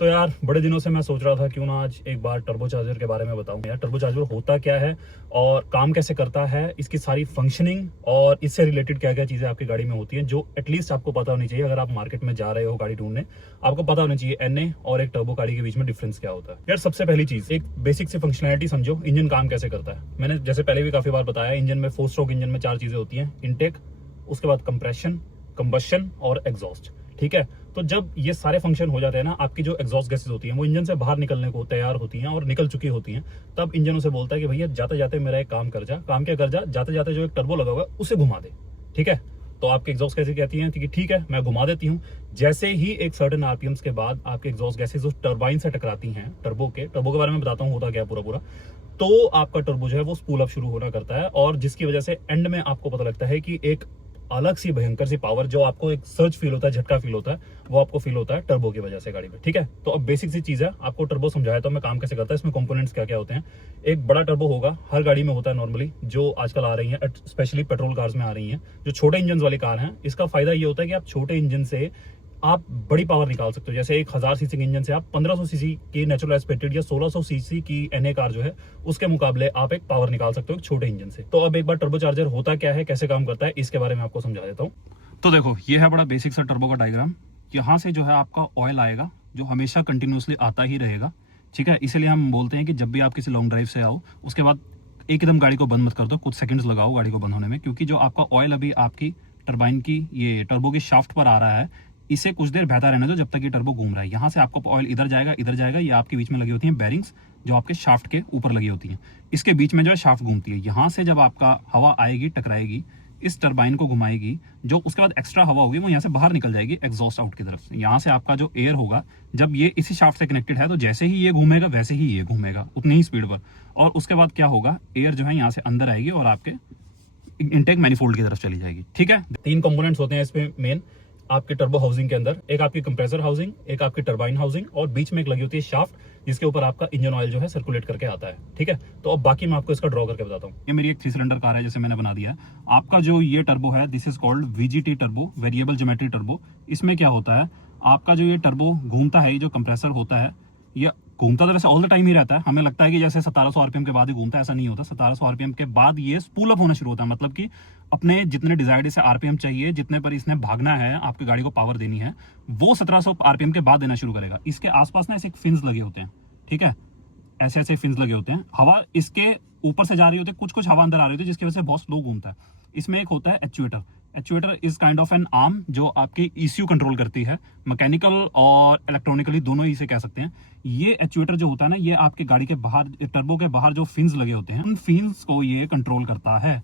तो यार बड़े दिनों से मैं सोच रहा था क्यों ना आज एक बार टर्बोचार्जर के बारे में बताऊं। यार टर्बोचार्जर होता क्या है और काम कैसे करता है, इसकी सारी फंक्शनिंग और इससे रिलेटेड क्या क्या चीजें आपकी गाड़ी में होती हैं जो एटलीस्ट आपको पता होनी चाहिए। अगर आप मार्केट में जा रहे हो गाड़ी ढूंढने, आपको पता होना चाहिए एनए और एक टर्बो गाड़ी के बीच में डिफरेंस क्या होता है। यार सबसे पहली चीज, एक बेसिक सी फंक्शनैलिटी समझो, इंजन काम कैसे करता है। मैंने जैसे पहले भी काफी बार बताया, इंजन में 4 स्ट्रोक इंजन में 4 चीजें होती हैं, इनटेक, उसके बाद कंप्रेशन, कंबशन और एग्जॉस्ट। ठीक है, तो जब ये सारे फंक्शन हो जाते हैं ना, आपकी जो एग्जॉस्ट गैसेस होती हैं वो इंजन से बाहर निकलने को तैयार होती हैं और निकल चुकी होती हैं, तब इंजन उसे बोलता है कि भैया जाते जाते मेरा एक काम कर जा। काम क्या कर जा? जाते जाते जो एक टर्बो लगा हुआ है उसे घुमा दे। ठीक है, तो आपकी एग्जॉस्ट गैसेस कहती हैं कि ठीक है मैं घुमा देती हूँ। जैसे ही एक सर्टेन आरपीएम्स के बाद आपके एग्जॉस्ट गैसेस उस टर्बाइन से टकराती हैं, टर्बो के बारे में बताता हूँ होता क्या पूरा, तो आपका टर्बो जो है वो स्पूल अप शुरू होना करता है, और जिसकी वजह से एंड में आपको पता लगता है कि एक अलग सी भयंकर सी पावर, जो आपको एक सर्ज फील होता है, झटका फील होता है, वो आपको फील होता है टर्बो की वजह से गाड़ी में। ठीक है, तो अब बेसिक सी चीज है, आपको टर्बो समझाया तो मैं काम कैसे करता है, इसमें कंपोनेंट्स क्या क्या होते हैं। एक बड़ा टर्बो होगा, हर गाड़ी में होता है नॉर्मली, जो आजकल आ रही है स्पेशली पेट्रोल कार्स में आ रही है, जो छोटे इंजन वाली कार है। इसका फायदा ये होता है कि आप छोटे इंजन से आप बड़ी पावर निकाल सकते हो। जैसे एक 1000 सीसी के इंजन से आप 1500 सीसी की नेचुरल एस्पेक्टेड या 1600 सीसी की एनए कार जो है उसके मुकाबले आप एक पावर निकाल सकते हो एक छोटे इंजन से। तो अब एक बार टर्बोचार्जर होता क्या है, कैसे काम करता है, इसके बारे में आपको समझा देता हूँ। तो देखो, ये है बड़ा बेसिक सा टर्बो का डायग्राम। यहाँ से जो है आपका ऑयल आएगा, जो हमेशा कंटिन्यूसली आता ही रहेगा। ठीक है, इसीलिए हम बोलते हैं कि जब भी आप किसी लॉन्ग ड्राइव से आओ, उसके बाद एकदम गाड़ी को बंद मत कर दो, कुछ सेकंड्स लगाओ गाड़ी को बंद होने में, क्योंकि जो आपका ऑयल अभी आपकी टरबाइन की ये टर्बो की शाफ्ट पर आ रहा है, इसे कुछ देर बहता रहने दो जब तक ये टर्बो घूम रहा है। यहाँ से आपका ऑयल इधर जाएगा, ये आपके बीच में लगी होती है बैरिंग्स, जो आपके शाफ्ट के ऊपर लगी होती हैं। इसके बीच में जो है शाफ्ट घूमती है। यहाँ से जब आपका हवा आएगी, टकराएगी, इस टरबाइन को घुमाएगी, जो उसके बाद एक्स्ट्रा हवा होगी वो यहाँ से बाहर निकल जाएगी एग्जॉस्ट आउट की तरफ से। यहाँ से आपका जो एयर होगा, जब ये इसी शाफ्ट से कनेक्टेड है, तो जैसे ही ये घूमेगा वैसे ही ये घूमेगा उतनी ही स्पीड पर, और उसके बाद क्या होगा, एयर जो है यहाँ से अंदर आएगी और आपके इनटेक मैनिफोल्ड की तरफ चली जाएगी। ठीक है, 3 कंपोनेंट्स होते हैं इसमें मेन आपके टर्बो हाउसिंग के अंदर। एक आपकी कंप्रेसर हाउसिंग, एक आपकी टरबाइन हाउसिंग, और बीच में एक लगी होती है शाफ्ट, जिसके ऊपर आपका इंजन ऑयल जो है सर्कुलेट करके आता है। ठीक है, तो अब बाकी मैं आपको इसका ड्रॉ करके बताता हूँ। ये मेरी एक 3 सिलेंडर कार है, जैसे मैंने बना दिया है। आपका जो ये टर्बो है, this is called VGT turbo, variable geometry turbo. इसमें क्या होता है, आपका जो ये टर्बो घूमता है, ये जो कंप्रेसर होता है, ये घूमता तो वैसे ऑल द टाइम ही रहता है। हमें लगता है कि जैसे 1700 आरपीएम के बाद ही घूमता है, ऐसा नहीं होता। 1700 आरपीएम के बाद ये स्पूल अप होना शुरू होता है, मतलब कि अपने जितने डिजायर्ड इसे आरपीएम चाहिए, जितने पर इसने भागना है, आपकी गाड़ी को पावर देनी है, वो 1700 आरपीएम के बाद देना शुरू करेगा। इसके आसपास ना ऐसे फिन्स लगे होते हैं। ठीक है, ऐसे ऐसे फिन्स लगे होते हैं, हवा इसके ऊपर से जा रही होती है, कुछ कुछ हवा अंदर आ रही होती है, जिसकी वजह से बहुत स्लो घूमता है। इसमें एक होता है actuator. Actuator is kind of N arm जो आपकी ईसीयू कंट्रोल करती है, मैकेनिकल और इलेक्ट्रॉनिकली दोनों ही इसे कह सकते हैं। ये एक्चुएटर जो होता है ना, ये आपके गाड़ी के बाहर, टर्बो के बाहर जो फिन्स लगे होते हैं, उन फिन्स को ये कंट्रोल करता है।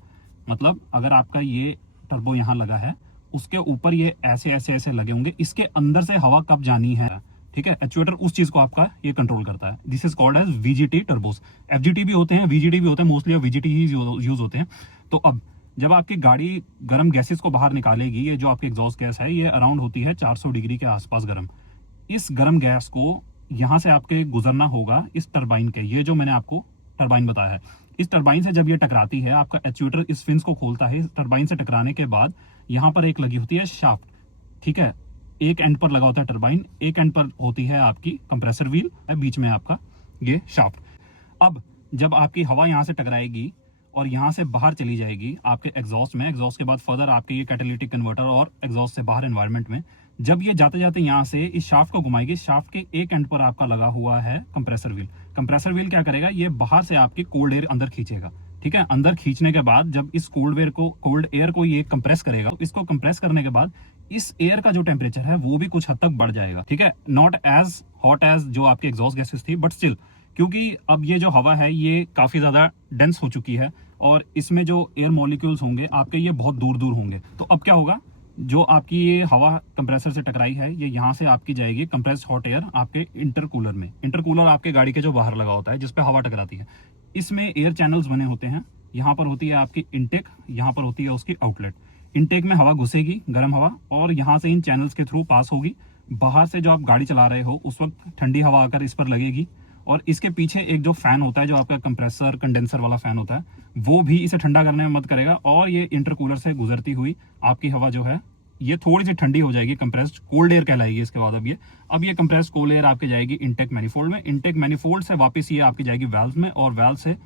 मतलब अगर आपका ये टर्बो यहाँ लगा है, उसके ऊपर ये ऐसे ऐसे ऐसे लगे होंगे, इसके अंदर से हवा कब जानी है। ठीक है, एक्चुएटर उस चीज को आपका ये कंट्रोल करता है। This is called as VGT turbos. FGT भी होते हैं, वीजीटी भी होते हैं, मोस्टली वीजीटी ही यूज होते हैं। तो अब जब आपकी गाड़ी गर्म गैसेस को बाहर निकालेगी, ये जो आपकी एग्जॉस्ट गैस है, ये अराउंड होती है 400 डिग्री के आसपास गर्म। इस गर्म गैस को यहाँ से आपके गुजरना होगा इस टरबाइन के, ये जो मैंने आपको टरबाइन बताया है, इस टरबाइन से जब ये टकराती है, आपका एक्चुएटर इस फिन्स को खोलता है। इस टरबाइन से टकराने के बाद यहाँ पर एक लगी होती है शाफ्ट। ठीक है, एक एंड पर लगा होता है टरबाइन, एक एंड पर होती है आपकी कंप्रेसर व्हील, बीच में आपका ये शाफ्ट। अब जब आपकी हवा यहाँ से टकराएगी और यहाँ से बाहर चली जाएगी आपके एग्जॉस्ट में, एग्जॉस्ट के बाद फर्दर आपके ये कैटालिटिक कन्वर्टर और एग्जॉस्ट से बाहर एनवायरनमेंट में, जब ये जाते जाते यहाँ से इस शाफ्ट को घुमाएगी, शाफ्ट के एक एंड पर आपका लगा हुआ है कंप्रेसर व्हील। कंप्रेसर व्हील क्या करेगा, ये बाहर से आपकी कोल्ड एयर अंदर खींचेगा। ठीक है, अंदर खींचने के बाद जब इस कोल्ड एयर को ये कंप्रेस करेगा, तो इसको कंप्रेस करने के बाद इस एयर का जो टेम्परेचर है वो भी कुछ हद तक बढ़ जाएगा। ठीक है, नॉट एज हॉट एज जो आपकी एग्जॉस्ट गैसेस थी, बट स्टिल, क्योंकि अब ये जो हवा है ये काफी ज्यादा डेंस हो चुकी है और इसमें जो एयर मॉलिक्यूल्स होंगे आपके, ये बहुत दूर दूर होंगे। तो अब क्या होगा, जो आपकी ये हवा कंप्रेसर से टकराई है, ये यहाँ से आपकी जाएगी कंप्रेस्ड हॉट एयर आपके इंटरकूलर में। इंटरकूलर आपके गाड़ी के जो बाहर लगा होता है, जिसपे हवा टकराती है, इसमें एयर चैनल्स बने होते हैं। यहाँ पर होती है आपकी इनटेक, यहाँ पर होती है उसकी आउटलेट। इनटेक में हवा घुसेगी, गर्म हवा, और यहाँ से इन चैनल्स के थ्रू पास होगी। बाहर से जो आप गाड़ी चला रहे हो उस वक्त ठंडी हवा आकर इस पर लगेगी, और इसके पीछे एक जो फैन होता है, जो आपका कंप्रेसर कंडेंसर वाला फैन होता है, वो भी इसे ठंडा करने में मदद करेगा, और ये इंटरकूलर से गुजरती हुई आपकी हवा जो है ये थोड़ी सी ठंडी हो जाएगी, कंप्रेस्ड कोल्ड एयर कहलाएगी इसके बाद। अब ये कंप्रेस्ड कोल्ड एयर आपके जाएगी इनटेक मैनिफोल्ड में, इनटेक मैनिफोल्ड से वापस ये आपकी जाएगी वाल्व में, और वाल्व से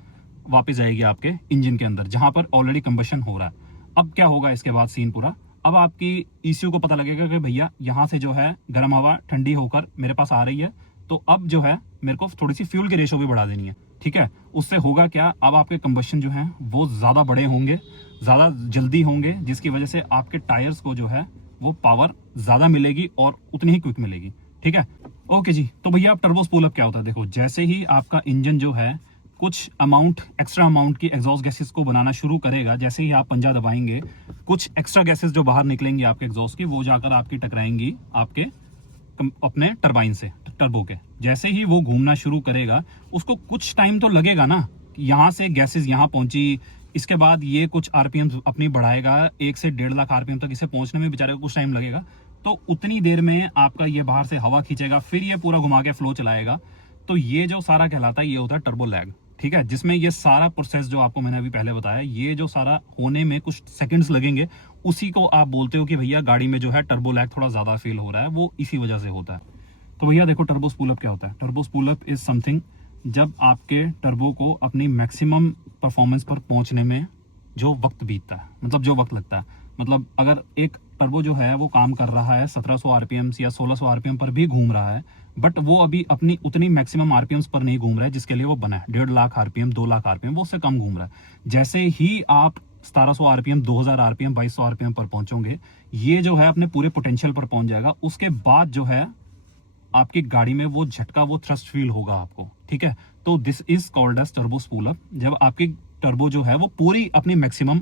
वापस जाएगी आपके इंजन के अंदर जहां पर ऑलरेडी कंबशन हो रहा है। अब क्या होगा इसके बाद सीन पूरा, अब आपकी ईसीयू को पता लगेगा कि भैया यहाँ से जो है गर्म हवा ठंडी होकर मेरे पास आ रही है, तो अब जो है मेरे को थोड़ी सी फ्यूल की रेशो भी बढ़ा देनी है। ठीक है, उससे होगा क्या, अब आपके कंबशन जो है वो ज्यादा बड़े होंगे, ज्यादा जल्दी होंगे, जिसकी वजह से आपके टायर्स को जो है वो पावर ज्यादा मिलेगी और उतनी ही क्विक मिलेगी। ठीक है, ओके जी। तो भैया आप टर्बो स्पूल अप क्या होता है, देखो जैसे ही आपका इंजन जो है कुछ अमाउंट एक्स्ट्रा अमाउंट की एग्जॉस्ट गैसेस को बनाना शुरू करेगा, जैसे ही आप पंजा दबाएंगे कुछ एक्स्ट्रा गैसेस जो बाहर निकलेंगी आपके एग्जॉस्ट की, वो जाकर आपकी टकराएंगी आपके अपने टरबाइन से, टर्बो के। जैसे ही वो घूमना शुरू करेगा, उसको कुछ टाइम तो लगेगा ना, यहाँ से गैसेस यहाँ पहुंची, इसके बाद ये कुछ आरपीएम अपनी बढ़ाएगा, 1 से 1.5 लाख आरपीएम तक इसे पहुंचने में बेचारे को कुछ टाइम लगेगा। तो उतनी देर में आपका ये बाहर से हवा खींचेगा, फिर ये पूरा घुमा के फ्लो चलाएगा। तो ये जो सारा कहलाता है ये होता है टर्बो लैग। ठीक है, जिसमें ये सारा प्रोसेस जो आपको मैंने अभी पहले बताया, ये जो सारा होने में कुछ सेकंड्स लगेंगे, उसी को आप बोलते हो कि भैया गाड़ी में जो है टर्बो लैग थोड़ा ज्यादा फील हो रहा है, वो इसी वजह से होता है। तो भैया देखो टर्बो स्पूल अप क्या होता है। Turbo spool up is something जब आपके टर्बो को अपनी मैक्सिमम परफॉर्मेंस पर पहुंचने में जो वक्त बीतता है, मतलब जो वक्त लगता है, मतलब अगर एक टर्बो जो है वो काम कर रहा है 1700 आरपीएम या 1600 आरपीएम पर भी घूम रहा है, बट वो अभी अपनी उतनी मैक्सिमम आरपीएम पर नहीं घूम रहा है जिसके लिए वो बना है। 1.5 लाख आरपीएम, 2 लाख आरपीएम, वो उससे कम घूम रहा है। जैसे ही आप 1700 आरपीएम, 2000 आरपीएम, 2200 आरपीएम पर पहुंचोगे, ये जो है अपने पूरे पोटेंशियल पर पहुंच जाएगा। उसके बाद जो है आपकी गाड़ी में वो झटका, वो थ्रस्ट फील होगा आपको। ठीक है, तो this is called as turbo spool up. जब आपकी टर्बो जो है वो पूरी अपनी मैक्सिमम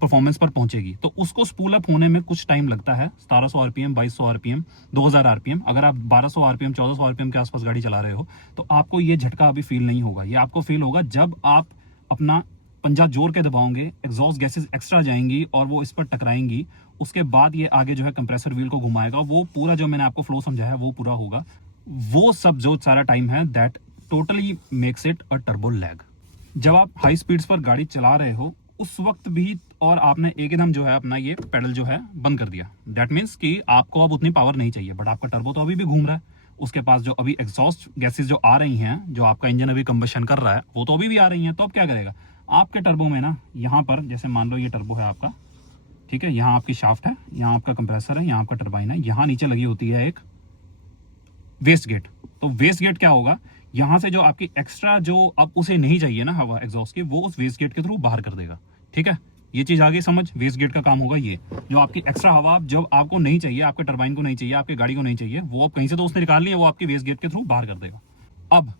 परफॉर्मेंस पर पहुंचेगी, तो उसको स्पूल अप होने में कुछ टाइम लगता है। 1700 आरपीएम, 2200 आरपीएम, 2000 आरपीएम। अगर आप 1200 आरपीएम, 1400 आरपीएम के आसपास गाड़ी चला रहे हो, तो आपको ये झटका अभी फील नहीं होगा। ये आपको फील होगा जब आप अपना पंजा जोर के दबाओगे, एग्जॉस्ट गैसेस एक्स्ट्रा जाएंगी और वो इस पर टकराएंगी। उसके बाद ये आगे जो है कंप्रेसर व्हील को घुमाएगा, वो पूरा जो मैंने आपको फ्लो समझाया वो पूरा होगा। वो सब जो सारा टाइम है that totally makes it a turbo lag. जब आप हाई स्पीड्स पर गाड़ी चला रहे हो उस वक्त भी, और आपने एकदम जो है अपना ये पेडल जो है बंद कर दिया, दैट मीन्स कि आपको अब उतनी पावर नहीं चाहिए, बट आपका टर्बो तो अभी भी घूम रहा है। उसके पास जो अभी एग्जॉस्ट गैसेस जो आ रही हैं, जो आपका इंजन अभी कंबशन कर रहा है, वो तो अभी भी आ रही हैं। तो अब क्या करेगा, आपके टर्बो में ना, यहाँ पर जैसे मान लो ये टर्बो है आपका, ठीक है, यहाँ आपकी शाफ्ट है, यहाँ आपका कंप्रेसर है, यहाँ आपका टर्बाइन है, यहाँ नीचे लगी होती है एक वेस्ट गेट। तो वेस्ट गेट क्या होगा, यहाँ से जो आपकी एक्स्ट्रा जो अब उसे नहीं चाहिए ना हवा एग्जॉस्ट की, वो उस वेस्ट गेट के थ्रू बाहर कर देगा। ठीक है, ये चीज आगे समझ। वेस्ट गेट का काम होगा ये, जो आपकी एक्स्ट्रा हवा जब आपको नहीं चाहिए, आपके टरबाइन को नहीं चाहिए, आपके गाड़ी को नहीं चाहिए, वो अब कहीं से तो उसने निकाल लिया, वो आपके वेस्ट गेट के थ्रू बाहर कर देगा। अब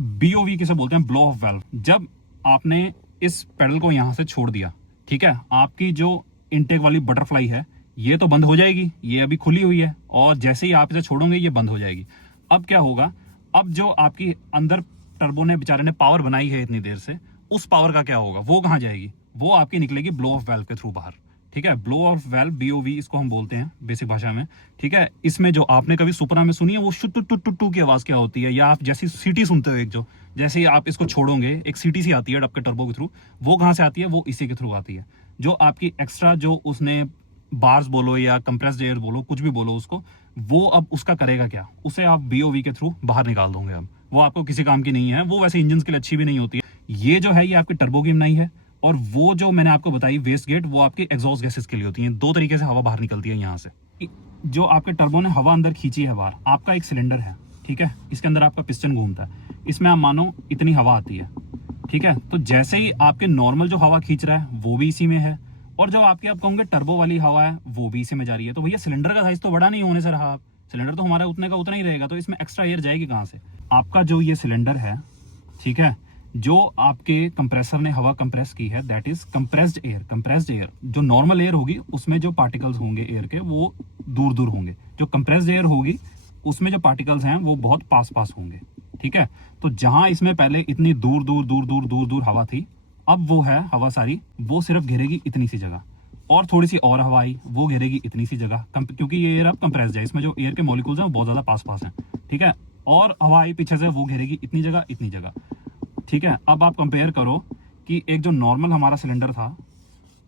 बीओवी किसे बोलते हैं, ब्लो ऑफ वाल्व। जब आपने इस पेडल को यहां से छोड़ दिया, ठीक है, आपकी जो इनटेक वाली बटरफ्लाई है ये तो बंद हो जाएगी, ये अभी खुली हुई है, और जैसे ही आप इसे छोड़ोगे ये बंद हो जाएगी। अब क्या होगा, अब जो आपकी अंदर टर्बो ने बेचारे ने पावर बनाई है इतनी देर से, उस पावर का क्या होगा, वो कहां जाएगी, वो आपकी निकलेगी ब्लो ऑफ वाल्व के थ्रू बाहर। ठीक है, ब्लो ऑफ वाल्व, बीओवी इसको हम बोलते हैं बेसिक भाषा में। ठीक है, इसमें जो आपने कभी सुपरा में सुनी है वो शुट टू टू टू की आवाज क्या होती है, या आप जैसी सीटी सुनते हो एक, जो जैसे ही आप इसको छोड़ोगे एक सीटी सी आती है आपके टर्बो के थ्रू, वो कहां से आती है, वो इसी के थ्रू आती है। जो आपकी एक्स्ट्रा जो उसने बार्स बोलो या कंप्रेस्ड एयर बोलो, कुछ भी बोलो उसको, वो अब उसका करेगा क्या, उसे आप बीओवी के थ्रू बाहर निकाल दोगे। अब वो आपको किसी काम की नहीं है, वो वैसे इंजन के लिए अच्छी भी नहीं होती है। ये जो है ये आपकी टर्बो की बनाई है, और वो जो मैंने आपको बताई वेस्ट गेट, वो आपके एग्जॉस्ट गैसेस के लिए होती है। दो तरीके से हवा बाहर निकलती है यहाँ से। जो आपके टर्बो ने हवा अंदर खींची है बाहर, आपका एक सिलेंडर है, ठीक है, इसके अंदर आपका पिस्टन घूमता है, इसमें आप मानो इतनी हवा आती है। ठीक है, तो जैसे ही आपके नॉर्मल जो हवा खींच रहा है वो भी इसी में है, और जो आपके आप कहोगे टर्बो वाली हवा है वो भी इसी में जा रही है। तो भैया सिलेंडर का साइज तो बड़ा नहीं होने से रहा, सिलेंडर तो हमारा उतने का उतना ही रहेगा, तो इसमें एक्स्ट्रा एयर जाएगी कहाँ से। आपका जो ये सिलेंडर है, ठीक है, जो आपके कंप्रेसर ने हवा कंप्रेस की है, that is compressed air. Compressed air जो नॉर्मल एयर होगी उसमें जो पार्टिकल्स होंगे एयर के वो दूर दूर होंगे, जो कंप्रेस्ड एयर होगी उसमें जो पार्टिकल्स हैं वो बहुत पास पास होंगे। ठीक है, तो जहां इसमें पहले इतनी दूर दूर दूर दूर दूर दूर हवा थी, अब वो है हवा सारी, वो सिर्फ घेरेगी इतनी सी जगह, और थोड़ी सी और हवा आई वो घेरेगी इतनी सी जगह, क्योंकि ये एयर अब कंप्रेस्ड है, इसमें जो एयर के मॉलिक्यूल्स हैं वो बहुत ज्यादा पास पास हैं। ठीक है, और हवा आई पीछे से, वो घेरेगी इतनी जगह इतनी जगह। ठीक है, अब आप कंपेयर करो कि एक जो नॉर्मल हमारा सिलेंडर था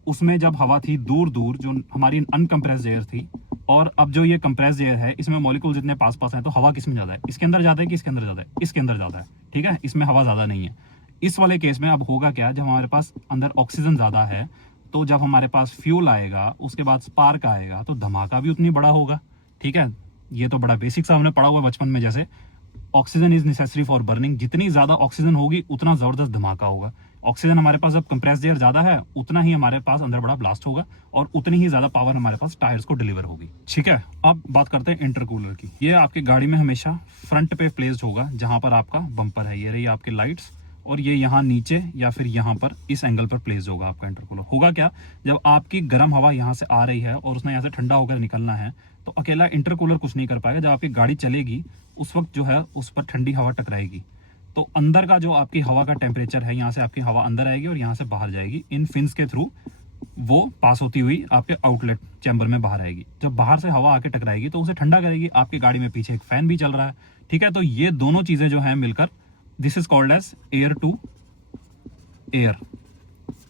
उसमें जब हवा थी दूर दूर, जो हमारी अनकंप्रेस्ड एयर थी, और अब जो ये कंप्रेस्ड एयर है, इसमें मॉलिक्यूल जितने पास पास हैं, तो हवा किस में ज्यादा है? इसके अंदर ज्यादा है कि इसके अंदर ज्यादा है? इसके अंदर ज्यादा है, ठीक है, इसमें हवा ज्यादा नहीं है। इस वाले केस में अब होगा क्या, जब हमारे पास अंदर ऑक्सीजन ज्यादा है, तो जब हमारे पास फ्यूल आएगा, उसके बाद स्पार्क आएगा, तो धमाका भी उतनी बड़ा होगा, ठीक है। ये तो बड़ा बेसिक सा हमने पढ़ा हुआ है बचपन में, जैसे oxygen is necessary for burning, जितनी ज्यादा ऑक्सीजन होगी उतना जबरदस्त धमाका होगा। ऑक्सीजन हमारे पास जब कंप्रेस्ड एयर ज्यादा है, उतना ही हमारे पास अंदर बड़ा ब्लास्ट होगा और उतनी ही ज्यादा पावर हमारे पास टायर्स को डिलीवर होगी, ठीक है। अब बात करते हैं इंटरकूलर की। ये आपकी गाड़ी में हमेशा फ्रंट पे प्लेस्ड होगा, जहां पर आपका बम्पर है, ये रही आपकी लाइट्स, और ये यहाँ नीचे या फिर यहाँ पर इस एंगल पर प्लेस होगा आपका इंटरकूलर। होगा क्या, जब आपकी गर्म हवा यहाँ से आ रही है और उसने यहाँ से ठंडा होकर निकलना है, तो अकेला इंटरकूलर कुछ नहीं कर पाएगा। जब आपकी गाड़ी चलेगी उस वक्त जो है उस पर ठंडी हवा टकराएगी, तो अंदर का जो आपकी हवा का टेम्परेचर है, यहाँ से आपकी हवा अंदर आएगी और यहाँ से बाहर जाएगी, इन फिन्स के थ्रू वो पास होती हुई आपके आउटलेट चैम्बर में बाहर आएगी। जब बाहर से हवा आके टकराएगी तो उसे ठंडा करेगी। आपकी गाड़ी में पीछे एक फैन भी चल रहा है, ठीक है। तो ये दोनों चीजें जो है मिलकर, this is called as air to air.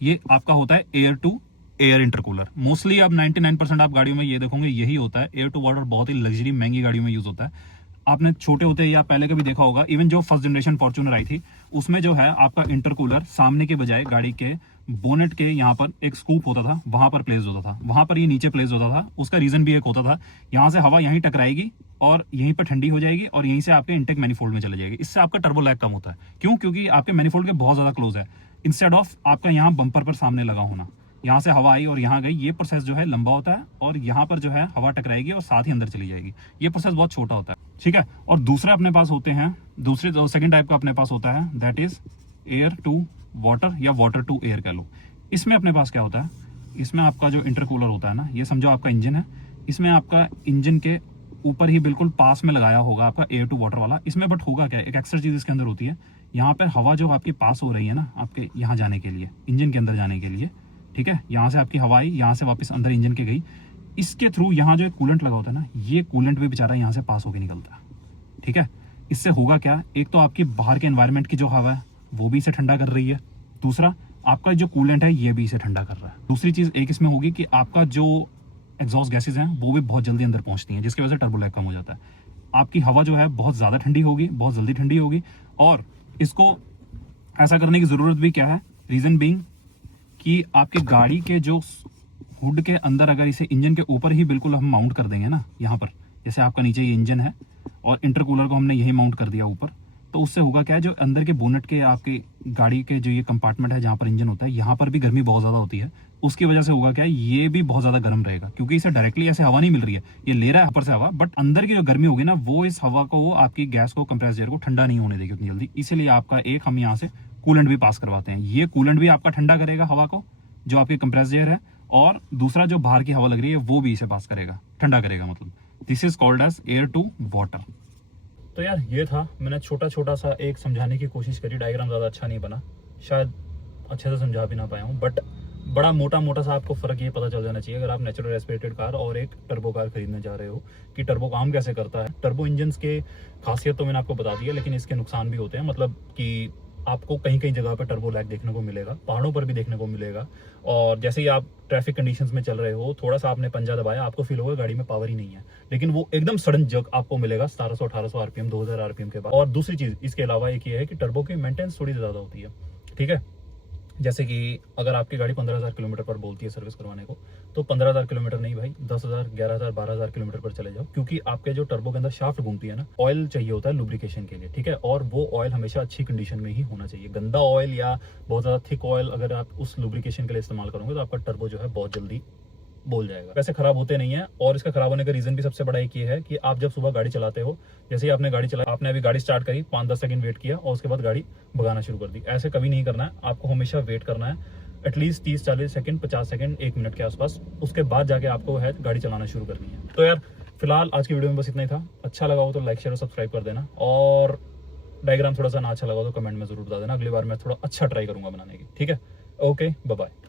ये आपका होता है air to air intercooler. Mostly अब 99% आप गाड़ियों में ये देखोगे यही होता है। एयर टू वाटर बहुत ही लग्जरी महंगी गाड़ियों में यूज होता है। आपने छोटे होते या पहले कभी देखा होगा, इवन जो फर्स्ट जनरेशन फॉर्च्यूनर आई थी उसमें जो है आपका इंटरकूलर सामने के बजाय गाड़ी के बोनेट के यहाँ पर एक स्कूप होता था, वहां पर प्लेस होता था, वहां पर ये नीचे प्लेस होता था। उसका रीजन भी एक होता था, यहाँ से हवा यहीं टकराएगी और यहीं पर ठंडी हो जाएगी और यहीं से आपके इंटेक मैनिफोल्ड में चले जाएगी। इससे आपका टर्बो लैग कम होता है। क्यों? क्योंकि आपके मैनिफोल्ड के बहुत ज्यादा क्लोज है, इंस्टेड ऑफ आपका यहाँ बम्पर पर सामने लगा होना। यहाँ से हवा आई और यहाँ गई, ये प्रोसेस जो है लंबा होता है और यहाँ पर जो है हवा टकराएगी और साथ ही अंदर चली जाएगी। ये प्रोसेस बहुत छोटा होता है, ठीक है। और दूसरा अपने पास होते हैं, दूसरे सेकंड टाइप का अपने पास होता है, that is air to water या वाटर टू एयर कह लो। इसमें अपने पास क्या होता है, इसमें आपका जो इंटरकूलर होता है ना, ये समझो आपका इंजन है, इसमें आपका इंजन के ऊपर ही बिल्कुल पास में लगाया होगा आपका एयर टू वाटर वाला। इसमें बट होगा क्या, एक एक्स्ट्रा चीज इसके अंदर होती है, यहाँ पर हवा जो आपकी पास हो रही है ना आपके यहाँ जाने के लिए, इंजन के अंदर जाने के लिए, ठीक है। यहाँ से आपकी हवा आई, यहाँ से वापस अंदर इंजन के गई, इसके थ्रू यहाँ जो एक कूलेंट लगा होता है ना, ये कूलेंट भी बेचारा यहाँ से पास होकर निकलता है, ठीक है। इससे होगा क्या, एक तो आपकी बाहर के एनवायरनमेंट की जो हवा है वो भी इसे ठंडा कर रही है, दूसरा आपका जो कूलेंट है ये भी इसे ठंडा कर रहा है। दूसरी चीज एक इसमें होगी कि आपका जो एग्जॉस्ट गैसेज हैं वो भी बहुत जल्दी अंदर पहुंचती हैं, जिसकी वजह से टर्बो लैग कम हो जाता है। आपकी हवा जो है बहुत ज्यादा ठंडी होगी, बहुत जल्दी ठंडी होगी। और इसको ऐसा करने की जरूरत भी क्या है, रीजन बीइंग कि आपकी गाड़ी के जो हुड के अंदर अगर इसे इंजन के ऊपर ही बिल्कुल हम माउंट कर देंगे ना, यहाँ पर जैसे आपका नीचे ये इंजन है और इंटरकूलर को हमने यही माउंट कर दिया ऊपर, तो उससे होगा क्या है, जो अंदर के बोनेट के आपकी गाड़ी के जो ये कंपार्टमेंट है जहाँ पर इंजन होता है, यहाँ पर भी गर्मी बहुत ज्यादा होती है। उसकी वजह से होगा क्या है, ये भी बहुत ज्यादा गर्म रहेगा, क्योंकि इसे डायरेक्टली ऐसे हवा नहीं मिल रही है, ये ले रहा है ऊपर से हवा, बट अंदर की जो गर्मी होगी ना वो इस हवा को, आपकी गैस को, कंप्रेस्ड एयर को ठंडा नहीं होने देगी उतनी जल्दी। इसीलिए आपका एक हम यहाँ से कूलेंट भी पास करवाते हैं। ये कूलेंट भी आपका ठंडा करेगा हवा को, जो आपकी कंप्रेस्ड एयर है, और दूसरा जो बाहर की हवा लग रही है वो भी इसे पास करेगा, ठंडा करेगा। मतलब this is called as air to water. तो यार ये था, मैंने छोटा छोटा सा एक समझाने की कोशिश करी। डायग्राम ज़्यादा अच्छा नहीं बना, शायद अच्छे से समझा भी ना पाया हूँ, बट बड़ा मोटा मोटा सा आपको फर्क ये पता चल जाना चाहिए अगर आप नेचुरल रेस्पिरेटेड कार और एक टर्बो कार खरीदने जा रहे हो, कि टर्बो काम कैसे करता है। टर्बो इंजन के खासियत तो मैंने आपको बता दी है, लेकिन इसके नुकसान भी होते हैं। मतलब कि आपको कहीं कहीं जगह पर टर्बो लैग देखने को मिलेगा, पहाड़ों पर भी देखने को मिलेगा। और जैसे ही आप ट्रैफिक कंडीशंस में चल रहे हो, थोड़ा सा आपने पंजा दबाया, आपको फील होगा गाड़ी में पावर ही नहीं है, लेकिन वो एकदम सडन जग आपको मिलेगा 1700-1800 आरपीएम, 2000 आरपीएम के बाद। और दूसरी चीज इसके अलावा एक ये है कि टर्बो की मेंटेनेंस थोड़ी ज्यादा होती है, ठीक है। जैसे कि अगर आपकी गाड़ी 15,000 किलोमीटर पर बोलती है सर्विस करवाने को, तो 15,000 किलोमीटर नहीं भाई, 10,000, 11,000, 12,000 किलोमीटर पर चले जाओ, क्योंकि आपके जो टर्बो के अंदर शाफ्ट घूमती है ना, ऑयल चाहिए होता है लुब्रिकेशन के लिए, ठीक है। और वो ऑयल हमेशा अच्छी कंडीशन में ही होना चाहिए। गंदा ऑयल या बहुत ज्यादा थिक ऑयल अगर आप उस लुब्रिकेशन के लिए इस्तेमाल करोगे तो आपका टर्बो जो है बहुत जल्दी बोल जाएगा। वैसे खराब होते नहीं है, और इसका खराब होने का रीजन भी सबसे बड़ा एक ये है कि आप जब सुबह गाड़ी चलाते हो, जैसे ही आपने गाड़ी चलाई, आपने अभी गाड़ी स्टार्ट करी, 5-10 सेकंड वेट किया और उसके बाद गाड़ी भगाना शुरू कर दी। ऐसे कभी नहीं करना है, आपको हमेशा वेट करना है एटलीस्ट 30-40 सेकंड, 50 सेकंड, 1 मिनट के आसपास। उसके बाद जाके आपको है गाड़ी चलाना शुरू करनी है। तो यार फिलहाल आज की वीडियो में बस इतना ही था। अच्छा लगा हो तो लाइक, शेयर और सब्सक्राइब कर देना, और डायग्राम थोड़ा सा ना अच्छा लगा तो कमेंट में जरूर बता देना। अगली बार मैं थोड़ा अच्छा ट्राई करूंगा बनाने की, ठीक है। Okay, bye bye.